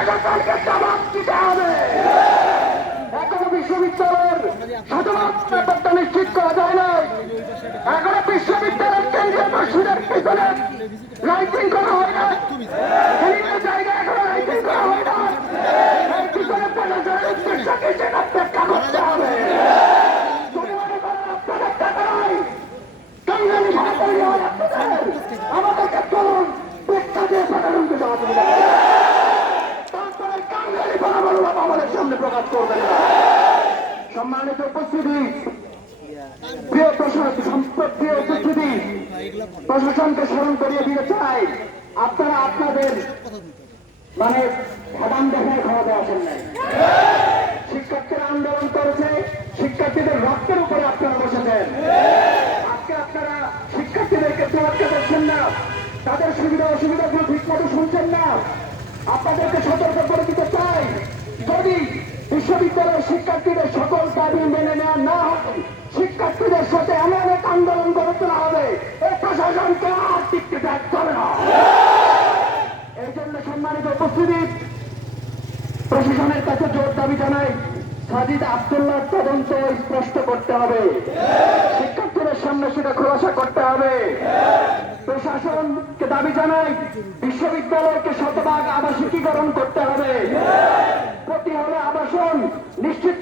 প্রশাসনকে জবাব দিতে হবে এখনও বিশ্ববিদ্যালয়ের শুধুমাত্র ব্যাপারটা নিশ্চিত করা যায় মনে করেন আপনাদের টাকা নাই কাঙ্গালি ভাড়া তৈরি হয় আপনাদের আমাদেরকে চলুন পেটটা দিয়ে প্রশাসনকে জবাব দিতে হবে। তারপরে কাঙ্গালি ভাড়া মনোভাব আমাদের সামনে প্রকাশ করবে না। সম্মানিত উপস্থিতি, প্রিয় প্রশাসন সম্পদ প্রিয় উপস্থিতি, প্রশাসনকে স্মরণ করিয়ে দিতে চাই। আপনারা আপনাদের মানে ভাবান দেখায় ক্ষমতা আসেন নাই। শিক্ষার্থীরা আন্দোলন করেছে, শিক্ষার্থীদের রক্তের উপরে আপনারা বসেছেন। আজকে আপনারা শিক্ষার্থীদেরকে তোয়াক্কা করছেন না। তাদের সুবিধা অসুবিধাগুলো ঠিক মতো শুনছেন না। আপনাদেরকে সতর্ক বিশ্ববিদ্যালয়ের শিক্ষার্থীদের সকল দাবি মেনে নেওয়া না হয় শিক্ষার্থীদের সাথে এমন এক আন্দোলন গড়ে তোলা হবে এই প্রশাসনকে আর টিকতে দেওয়া চলে না। এই জন্য সম্মানিত উপস্থিতি, প্রশাসনের কাছে জোর দাবি জানাই, সাজিদ আবদুল্লাহ তদন্ত স্পষ্ট করতে হবে। শিক্ষার্থীদের সামনে সেটা খোলাসা করতে হবে। প্রশাসনকে দাবি জানাই, বিশ্ববিদ্যালয়কে শতভাগ আবাসিকীকরণ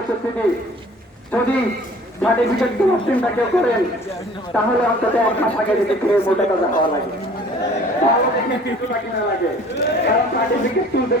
উপস্থিতি, যদি সার্টিফিকেট দুরস্তিনটা কেউ করেন, তাহলে অন্তত এক মাস আগে যদি খেয়ে মোটা লাগে। কারণ সার্টিফিকেট তুলতে